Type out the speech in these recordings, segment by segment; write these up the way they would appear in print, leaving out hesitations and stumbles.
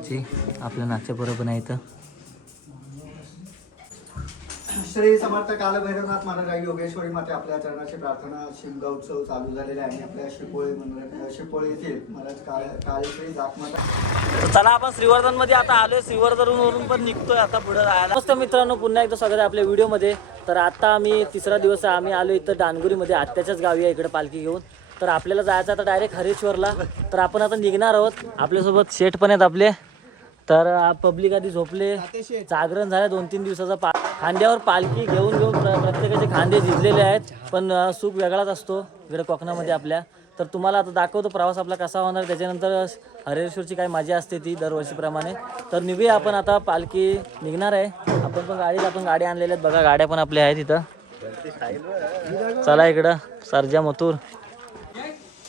नाची आपल्या नाच्या बरोबर नाही तर श्री समर्थ कालभैरवनाथ महाराज योगेश्वरी माते आपल्या चरणाची प्रार्थना. शिमगा उत्सव चालू झालेला आहे आणि आपल्या शिपोळे येथील महाराज काळेश्वरी जाकमाता. चला आपण श्रीवर्धन मध्ये आता आलोय. श्रीवर्धन वरून पण निघतोय आता पुढे जायला. मस्त मित्रांनो, पुन्हा एकदा स्वागत आहे आपल्या व्हिडिओमध्ये. तर आता आम्ही तिसरा दिवस आहे, आम्ही आलो इथं डानगुरीमध्ये आत्याच्याच गावी आहे इकडे पालखी घेऊन. तर आपल्याला जायचं आता डायरेक्ट हरेश्वरला. तर आपण आता निघणार आहोत. आपल्यासोबत शेठ पण आहेत आपले. तर पब्लिक आधी झोपले, जागरण झालं 2-3 दिवसाचा. खांद्यावर पालखी घेऊन प्रत्येकाचे खांदे झिजलेले आहेत, पण सुख वेगळाच असतो इकडे कोकणामध्ये आपल्या. तर तुम्हाला आता दाखवतो प्रवास आपला कसा होणार, त्याच्यानंतर हरेश्वरची काय मजा असते ती दरवर्षीप्रमाणे. तर निघूया आपण आता. पालखी निघणार आहे. आपण गाडी आणलेल्या आहेत बघा, गाड्या पण आपल्या आहेत इथं. चला इकडं सर्जा मथुर.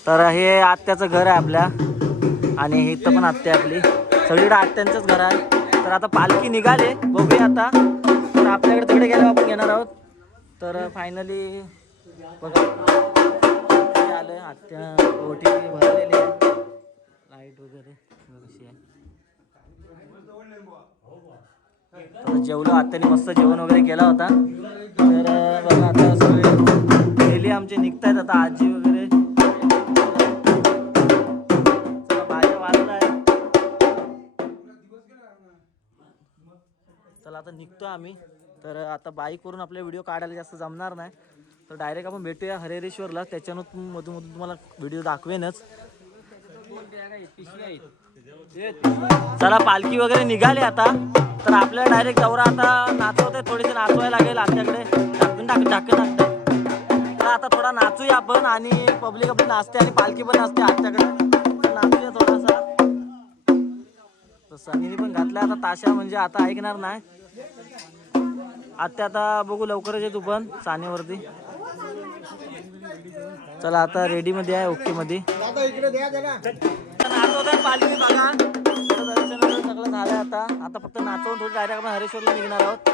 तर हे आत्याचं घर आहे आपल्या आणि इथं पण आत्या आपली, सगळीकडे आत्यांचंच घर आहे. तर आता पालखी निघाले, बघूया आता. तर आपल्याकडे तिकडे गेल्यावर आपण घेणार आहोत. तर फायनली बघा आलं, आत्या ओटी भरलेली आहे, लाईट वगैरे कशी आहे. तर जेवलो, आत्याने मस्त जेवण वगैरे केला होता. तर बघा आता सगळे गेले आमचे, निघतायत आता आजी वगैरे. चला आता निघतो आम्ही. तर आता बाईकवरून आपल्या व्हिडिओ काढायला जास्त जमणार नाही, तर डायरेक्ट आपण भेटूया हरेश्वरला. त्याच्यानं मधून तुम्हाला व्हिडिओ दाखवेनच. चला पालखी वगैरे निघाली आता. तर आपल्याला डायरेक्ट दौरा आता नाचवते, थोडेसे नाचवायला लागेल आमच्याकडे. टाकून तर आता थोडा नाचूया आपण, आणि पब्लिक आपली नाचते आणि पालखी पण नाचते आमच्याकडे. तर नाचूया थोडासा. तर सनीने पण घातल्या आता ताशा, म्हणजे आता ऐकणार नाही आता बघू लवकरच येतो पण सानेवरती. चला आता रेडी मध्ये आहे, ओके मध्ये. पालखी बघा, दर्शन सगळं झालंय आता फक्त नाचवून थोडी डायरेक्ट आपण हरेश्वरला निघणार आहोत.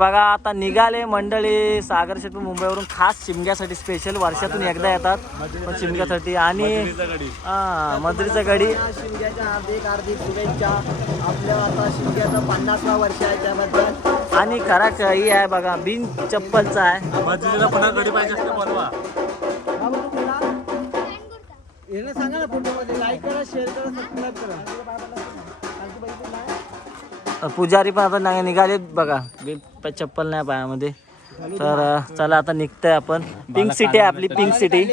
बघा आता निघाले मंडळी. सागर शेट मुंबईवरून खास शिमग्यासाठी स्पेशल, वर्षातून एकदा येतात पण शिमग्यासाठी. आणि मधुरीचा गडी. शिमग्याच्या हार्दिक शुभेच्छा. आपल्या आता शिमग्याचा 50वा वर्ष आहे त्याबद्दल. आणि खरा ही आहे बघा, बिन चप्पलचा आहे. मधुरीला पुन्हा गडी पाहिजे असते बोलवा. सांगा ना, फोटोमध्ये लाईक करा, शेअर करा, सबस्क्राईब करा. पुजारी पण आता निघालेत बघा, चप्पल नाही पायामध्ये. तर चला आता निघतोय आपण. पिंक सिटी आहे आपली, पिंक सिटी.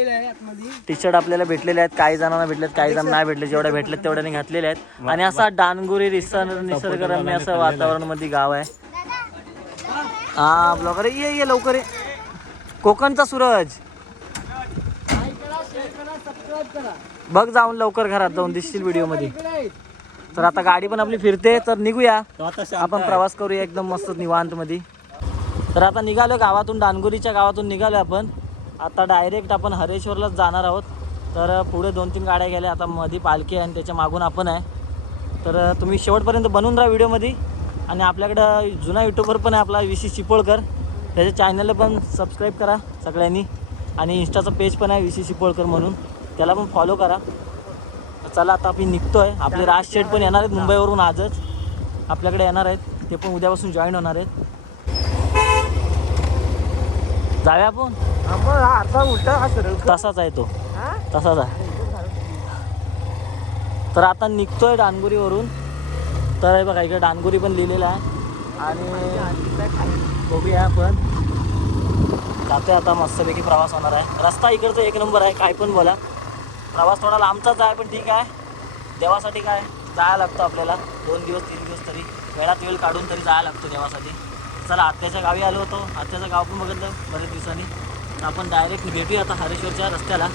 टी शर्ट आपल्याला भेटलेले आहेत, काही जणांना भेटलेत, काही जण नाही भेटले. जेवढ्या भेटलेत तेवढ्याने घातलेले आहेत. आणि असा डानगुरी निसर्गरम्य असं वातावरण मध्ये गाव आहे. हा ब्लॉगर ये लवकर ये. कोकणचा सूरज बघ जाऊन लवकर घरात जाऊन दिसशील व्हिडिओ मध्ये. तर आता गाडी पण आपली फिरते, तर निघूया आपण, प्रवास करूया एकदम मस्त निवांत मध्ये. तर आता निघालो गावातून, डानगुरीच्या गावातून निघालो आपण. आता डायरेक्ट आपण हरेश्वरलाच जाणार आहोत. तर पुढे 2-3 गाड्या गेल्या, आता मध्ये पालखी आहे आणि त्याच्या मागून आपण आहे. तर तुम्ही शेवटपर्यंत बनून राहा व्हिडिओमध्ये. आणि आपल्याकडं जुना यूट्यूबर पण आहे आपला विशी चिपळकर, त्याच्या चॅनलला पण सबस्क्राईब करा सगळ्यांनी. आणि इंस्टाचं पेज पण आहे विशी चिपळकर म्हणून, त्याला पण फॉलो करा. चला आता आपण निघतोय. आपले राज शेठ पण येणार आहेत मुंबईवरून, आजच आपल्याकडे येणार आहेत. ते पण उद्यापासून जॉईन होणार आहेत. जाऊया आपण. तसाच आहे तो, तसाच आहे. तर आता निघतोय डानगुरीवरून. तर हे बघा इकडे डानगुरी पण लिहिलेलं आहे. आणि बघूया आपण जातोय आता. मस्तपैकी प्रवास होणार आहे. रस्ता इकडचा 1 नंबर आहे, काय पण बोला. प्रवास थोडा लांबचाच आहे पण ठीक आहे. देवासाठी काय जायला लागतो आपल्याला. 2 दिवस 3 दिवस तरी वेळात वेळ काढून तरी जायला लागतो देवासाठी. चला आत्याच्या गावी आलो होतो, आत्याचं गाव पण बघितलं बरेच दिवसांनी. आपण डायरेक्ट भेटूया आता हरेश्वरच्या रस्त्याला.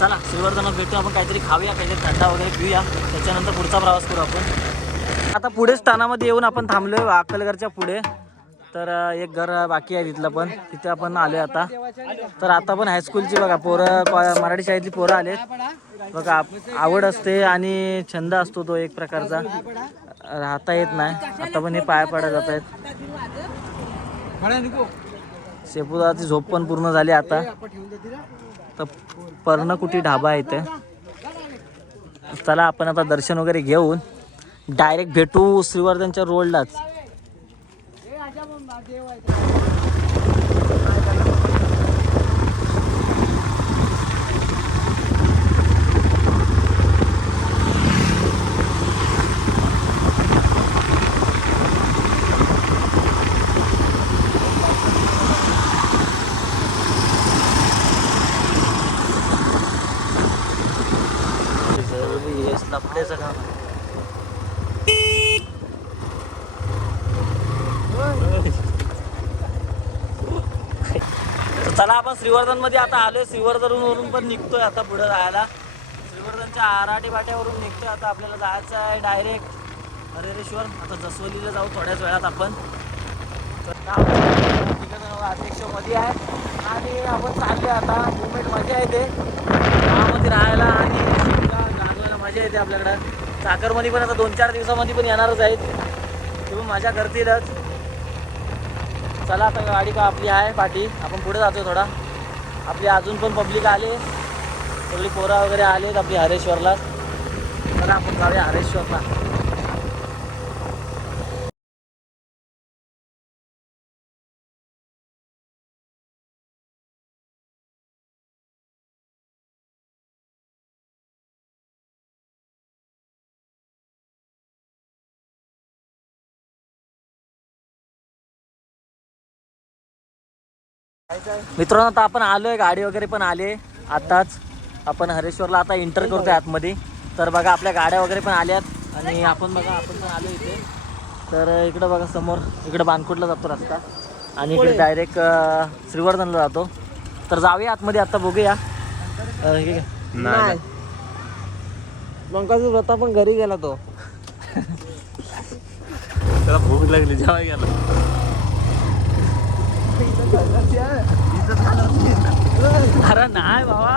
चला श्रीवर्धनात भेटू आपण, काहीतरी खाऊया, काहीतरी थंडा वगैरे पिऊया, त्याच्यानंतर पुढचा प्रवास करू आपण. आता पुढे स्थानामध्ये येऊन आपण थांबलोय अक्कलघरच्या पुढे. तर एक घर बाकी आहे तिथलं पण, तिथे आपण आलो आता. तर आता पण हायस्कूलची बघा पोरं, मराठी शाळेतली पोरं आलेत बघा. आवड असते आणि छंद असतो तो एक प्रकारचा, राहता येत नाही. आता पण हे पाया पडत जात आहेत. शेपूदाची झोप पण पूर्ण झाली आता. तर पर्णकुटी ढाबा आहे इथे. चला आपण आता दर्शन वगैरे घेऊन डायरेक्ट भेटू श्रीवर्धनच्या रोडलाच. लपड्याचं काम आहे. चला आपण श्रीवर्धन मध्ये आता आलोय. श्रीवर्धनवरून पण निघतोय आता पुढे जायला. श्रीवर्धनच्या आराटी बाट्यावरून निघतोय आता. आपल्याला जायचं आहे डायरेक्ट हरेश्वर. आता जसवलीला जाऊ थोड्याच वेळात आपण. तर अध्यक्ष मध्ये आहे आणि आपण चाललोय आता. मुवमेंट मजा येते गावामध्ये राहायला आणि गागवायला मजा येते आपल्याकडं. चाकरमध्ये पण आता 2-4 दिवसामध्ये पण येणारच आहेत, ते पण मजा करतीलच. चला आता गाडी का आपली आहे पाठी, आपण पुढे जातोय थोडा. आपली अजून पण पब्लिक आले, सगळी पोरा वगैरे आलेत आपली हरेश्वरला. चला आपण जाऊया हरेश्वरला. मित्रांनो आता आपण आलोय, गाडी वगैरे पण आले आताच. आपण हरेश्वरला आता एंटर करतोय आतमध्ये. तर बघा आपल्या गाड्या वगैरे पण आल्यात आणि आपण बघा आपण पण आलो इथे. तर इकडं बघा समोर, इकडं बानकोटला जातो रस्ता आणि इकडे डायरेक्ट श्रीवर्धनला जातो. तर जाऊया आतमध्ये आता, बघूया. नाही मंकाचा व्रता पण घरी गेला तो. त्याला भूक लागली, जेवाय गेला. अरे नाही बाबा.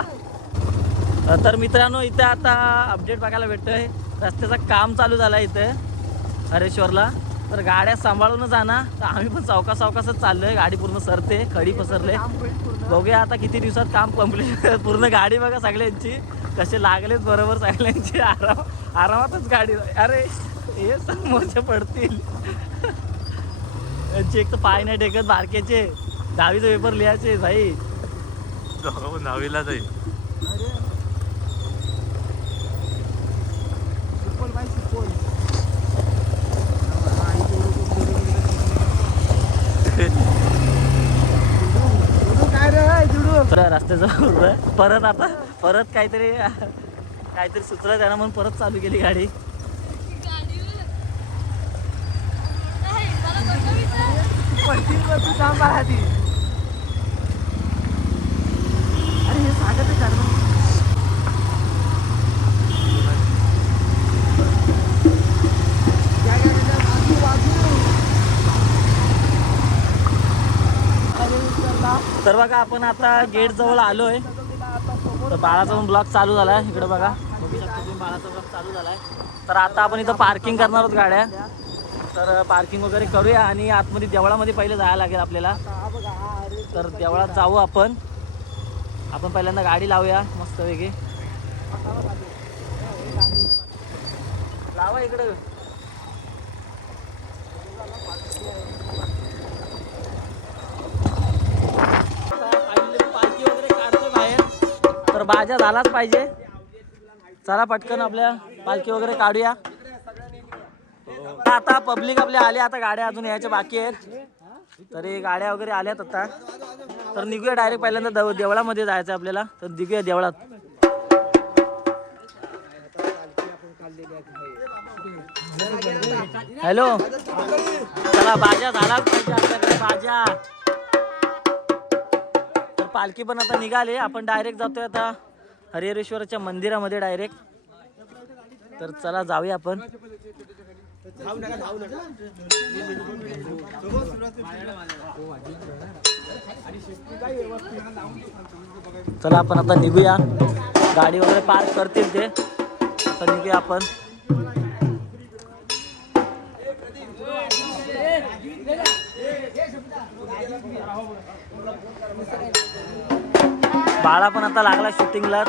तर मित्रांनो इथे आता अपडेट बघायला भेटतोय, रस्त्याचं काम चालू झालं इथे हरेश्वरला. तर गाड्या सांभाळूनच आणा. तर आम्ही पण सावकाशच चाललोय. गाडी पूर्ण सरते, खडी पसरले. बघूया आता किती दिवसात काम कंप्लीट. पूर्ण गाडी बघा सगळ्यांची कसे लागलेत बरोबर सगळ्यांची. आरामातच गाडी. अरे हे समोरचे पडतील. यांची एक तर पाय नाही टेकत बारकेचे. 10वीचा पेपर लिहायचे भाई. 9वीला जाईल. माझं परत आता काहीतरी सुचलं त्यानं म्हणून परत चालू केली गाडी. अरे हे सांगत तर बघा आपण आता गेट जवळ आलोय. तर बाळाचा पण ब्लॉक चालू झालाय. इकडे बघा बघू शकता तुम्ही बाळाचा ब्लॉक चालू झालाय. तर आता आपण इथं पार्किंग करणार आहोत गाड्या. तर पार्किंग वगैरे करूया आणि आतमध्ये देवळामध्ये पहिले जायला लागेल आपल्याला. तर देवळात जाऊ आपण पहिल्यांदा गाडी लावूया मस्त वेगळी लावा इकडे. पालखी वगैरे काढतोय बाहेर. तर बाजा झालाच पाहिजे. चला पटकन आपल्या पालखी वगैरे काढूया. आता पब्लिक आपल्या आले. आता गाड्या अजून यायच्या बाकी आहेत. तर हे गाड्या वगैरे आल्यात आता. तर निघूया डायरेक्ट पहिल्यांदा देवळामध्ये जायचं आपल्याला. तर निघूया देवळात. हॅलो चला बाजा झालाच पाहिजे आपल्याकडे बाजा. तर पालखी पण आता निघाले. आपण डायरेक्ट जातोय आता हरिहरेश्वराच्या मंदिरामध्ये डायरेक्ट. तर चला जाऊया आपण. चला आपण आता निघूया. गाडी वगैरे पार्क करतील ते. आता निघूया आपण. बाळा पण आता लागला शूटिंगलाच.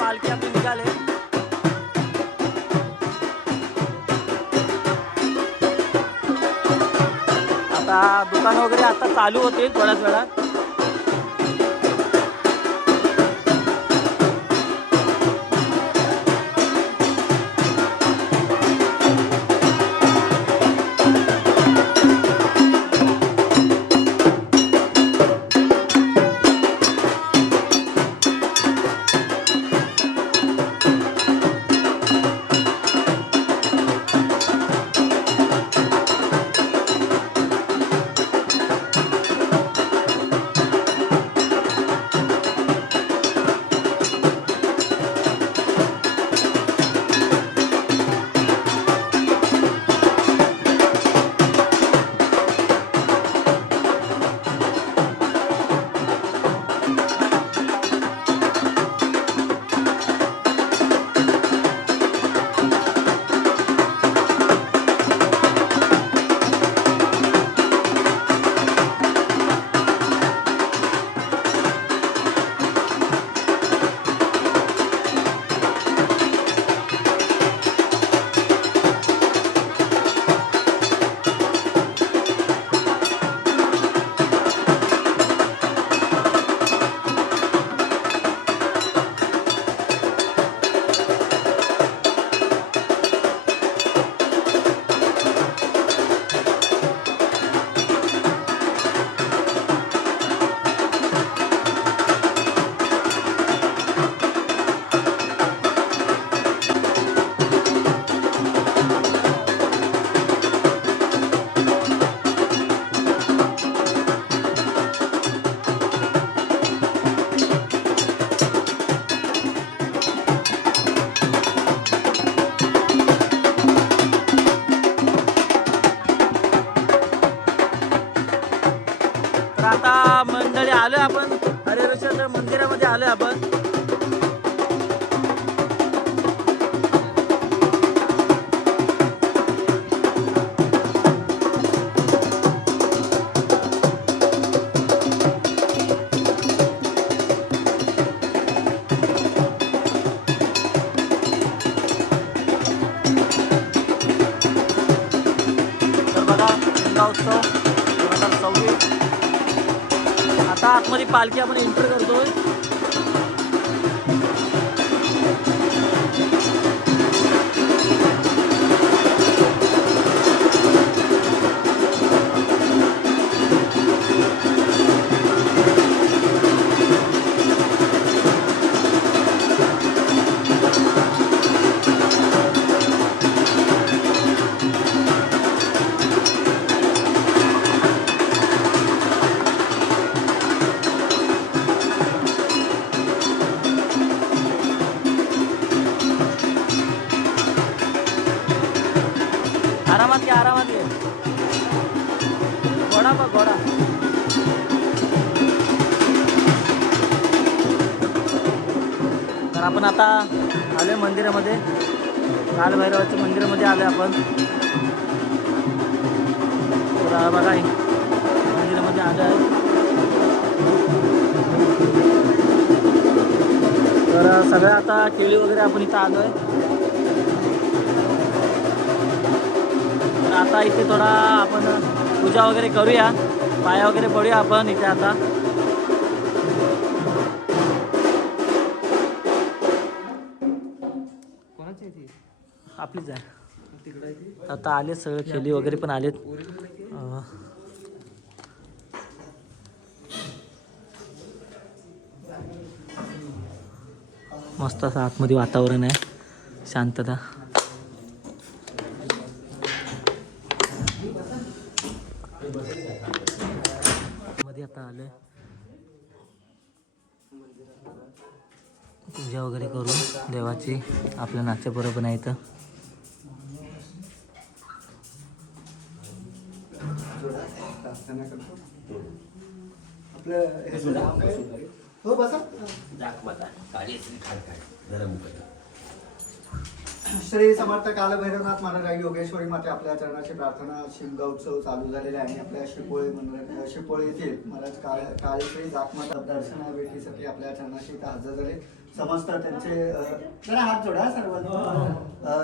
पालखी आपली निघाले. आता दुकान वगैरे आता चालू होते थोड्याच वेळात. तर आता मंडळी आलोय आपण हरिहरेश्वर मंदिरामध्ये आलोय आपण. आता आतमध्ये पालखी आपण एंटर करतोय. आरामात घे, आरामात घे. घोडा बघ, घोडा. तर आपण आता आलोय मंदिरामध्ये, कालभैरवाच्या मंदिरामध्ये आलोय आपण. तर बघा मंदिरामध्ये आलो आहे. तर सगळं आता केळी वगैरे आपण इथं आलोय. तर आता इथे थोडा आपण पूजा वगैरे करूया, पाया वगैरे पडूया आपण इथे आता. आपलीच आहे. आता आलेत सगळे, खेळी वगैरे पण आलेत. मस्त असं आतमध्ये वातावरण आहे, शांतता. मध्ये आता आलोय, पूजा वगैरे करून देवाची. आपल्या नाट्य बरोबर आहे इथं. हो बसा. श्री समर्थ कालभैरवनाथ महाराज योगेश्वरी माते आपल्या चरणाची प्रार्थना. शिमगा उत्सव चालू झालेला आहे आणि आपल्या शिपोळे येथील महाराज काळेश्वरी जाकमाता दर्शना भेटीसाठी आपल्या चरणाशी इथं हजर झाले. समस्त त्यांचे जरा हात जोडा सर्व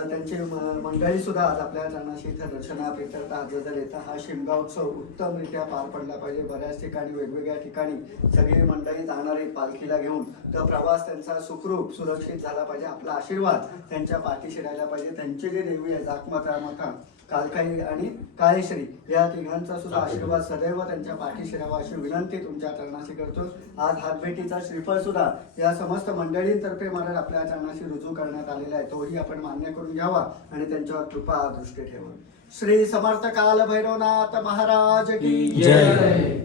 त्यांची मंडळी सुद्धा आज आपल्या चरणाशी इथं दर्शनाकरिता हजर झाले. तर हा शिमगा उत्सव उत्तमरित्या पार पडला पाहिजे. बऱ्याच ठिकाणी वेगवेगळ्या ठिकाणी सगळी मंडळी जाणारी पालखीला घेऊन, तर प्रवास त्यांचा सुखरूप सुरक्षित झाला पाहिजे. आपला आशीर्वाद त्यांच्या पाठीशी राहिला पाहिजे. त्यांचे जे देवी आहे जाकमाता माता, कालकाई आणि काळेश्वरी, या तिघांचा सुद्धा आशीर्वाद सदैव त्यांच्या पाठीशी राहावा अशी विनंती तुमच्या चरणाशी करतो. आज हातभेटीचा श्रीफळ सुद्धा या समस्त मंडळींतर्फे महाराज आपल्या चरणाशी रुजू करण्यात आलेला आहे. तोही आपण मान्य करून घ्यावा आणि त्यांच्यावर कृपा दृष्टी ठेवा. श्री समर्थ काल भैरवनाथ महाराज की जय.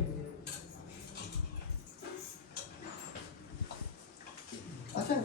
अच्छा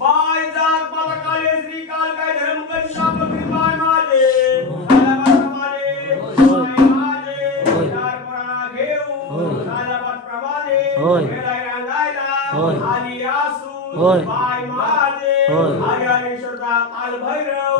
बाय जात मला काळे श्री काल काय धर्म कशा बकरी बाय माझे कालाबादप्रमाणे बाय माझे चार परा घेऊ कालाबादप्रमाणे वेळाय रंगायला आणि आसू बाय माझे आर्यानेश्वरचा काल भैरव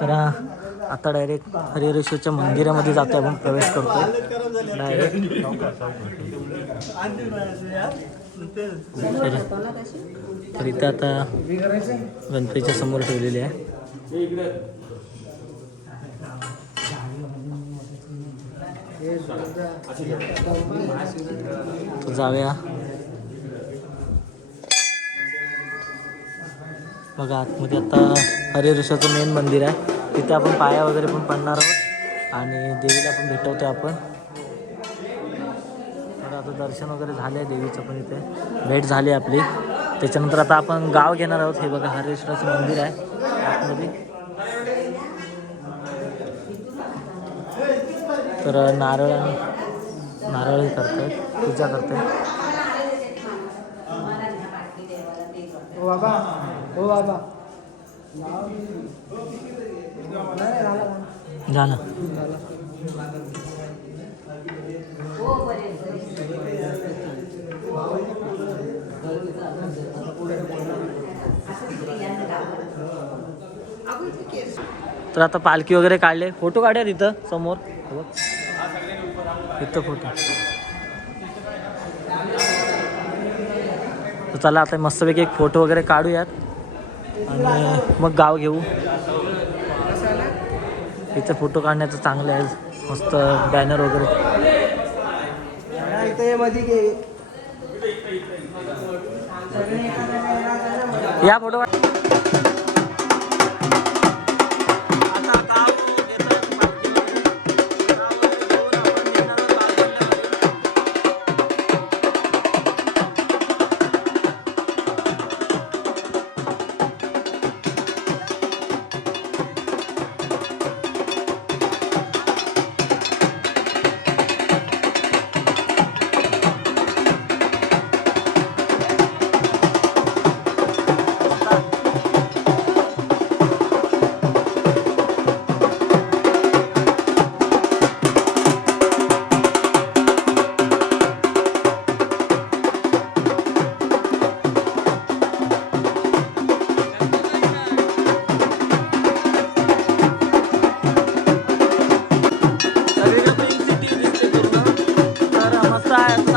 तर आता डायरेक्ट हरिहरेश्वरच्या मंदिरामध्ये जातो, आपण प्रवेश करतो डायरेक्ट. तर इथं आता गणपतीच्या समोर ठेवलेले आहे. तर जाऊया बघा आतमध्ये आता हरिहरेश्वरचं मेन मंदिर आहे, तिथे आपण पाया वगैरे पण पडणार आहोत आणि देवीला पण भेटवतो आपण. तर आता दर्शन वगैरे झाले आहे देवीचं पण इथे भेट झाली आपली. त्याच्यानंतर आता आपण गाव घेणार आहोत. हे बघा हरिहरेश्वराचं मंदिर आहे आतमध्ये. तर नारळ करतात, पूजा करतात. झालं. तर आता पालखी वगैरे काढले, फोटो काढूया तिथं समोर. इथं फोटो. तर चला आता मस्तपैकी एक फोटो वगैरे काढूयात आणि मग गाव घेऊ. इथे फोटो काढण्याचं चांगलं आहे, मस्त बॅनर वगैरे. या फोटो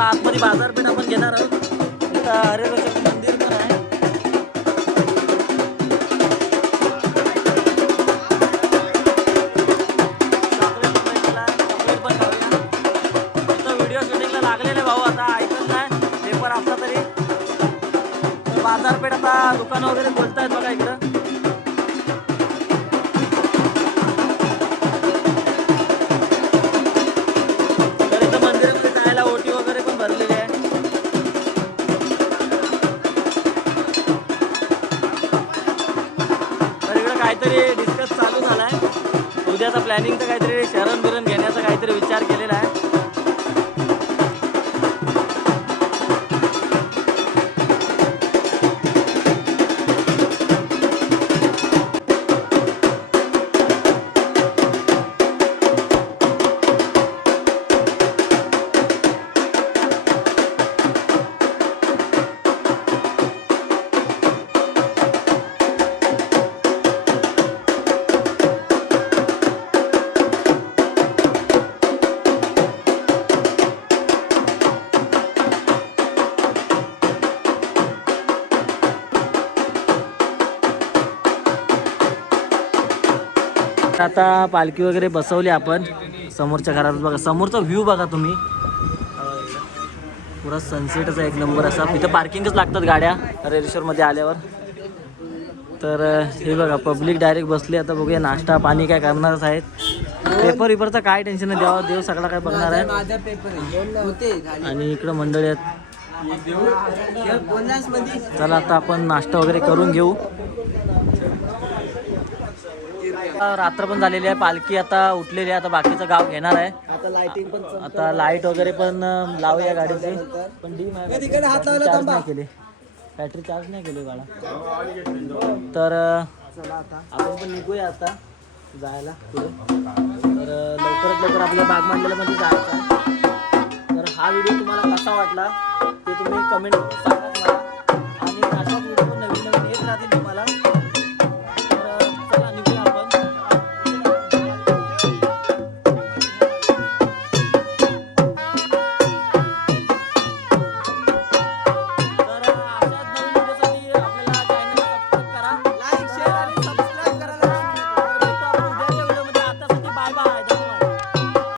आतमध्ये बाजारपेठ आपण घेणार आहोत. हरिहरेश्वर मंदिर पण आहे. व्हिडिओ शूटिंगला लागलेले भाऊ, आता ऐकत नाही पेपर असला तरी. बाजारपेठ आता दुकानं वगैरे बोलतायत बघा इकडं. काहीतरी डिस्कस चालू झाला आहे. उद्याचा प्लॅनिंग तर काहीतरी शरण बिरण घेण्याचा काहीतरी विचार केलेला आहे. आता पालखी वगैरे बसवली आपण समोरच्या घरात. बघा समोरचा व्ह्यू बघा तुम्ही, पुरा सनसेटचा एक नंबर असा. इथं पार्किंगच लागतात गाड्या हरिहरेश्वरमध्ये आल्यावर. तर हे बघा पब्लिक डायरेक्ट बसली. आता बघूया नाश्ता पाणी काय करणारच आहेत. पेपर विपरचा काय टेन्शन नाही, देवा देव सगळा काय बघणार आहे. आणि इकडं मंडळी आहेत. चला आता आपण नाश्ता वगैरे करून घेऊ. रात्र पण झालेली आहे, पालखी आता उठलेली आहे. आता बाकीचं गाव घेणार आहे. आता लाईट वगैरे पण लावूया गाडीची. पण डीम आहे, चार्ज नाही केली, बॅटरी चार्ज नाही केली बाळा. तर आपण पण निघूया आता जायला पुढे. तर लवकरात लवकर आपल्या बाग मंडळामध्ये जायचं आहे. तर हा व्हिडिओ तुम्हाला कसा वाटला ते तुम्ही कमेंट करून सांगा मला. आणि अशा व्हिडिओ नवीन नवीन येत राहतील तुम्हाला.